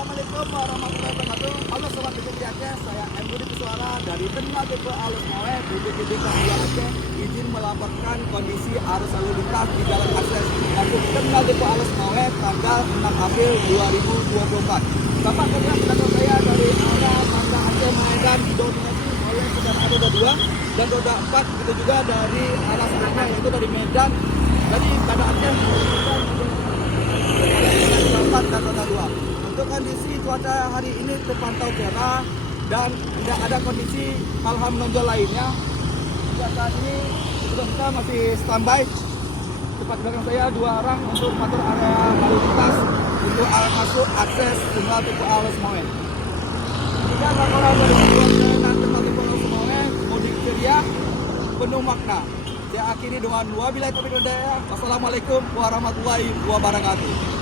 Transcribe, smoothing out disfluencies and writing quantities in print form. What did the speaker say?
Assalamualaikum warahmatullahi wabarakatuh. Halo sobat BPD Aceh, saya M. Budi Suara dari Terminal Depo Alus Mawe, BPD Kampung Aceh. Izin melaporkan kondisi arus lalu lintas di jalan akses masuk Terminal Depo Alus Mawe tanggal 6 April 2024. Bapak terlihat belakang saya dari arah Banda Aceh Medan didominasi oleh kendaraan roda 2 dan roda 4, begitu juga dari arah sebaliknya yaitu dari Medan, dari Banda Aceh dan dan roda 2. Untuk kondisi cuaca hari ini terpantau cerah dan tidak ada kondisi hal-hal menonjol lainnya. Hingga saat ini kita masih standby. Tepat belakang saya dua orang untuk mengatur area lalu lintas untuk arah masuk akses Terminal Depo Alus Mawe. Jika laporan dari dan Terminal Depo Alus Mawe mudik ceria penuh makna. Saya akhiri dengan wabillahi taufiq wal hidayah. Wassalamualaikum warahmatullahi wabarakatuh.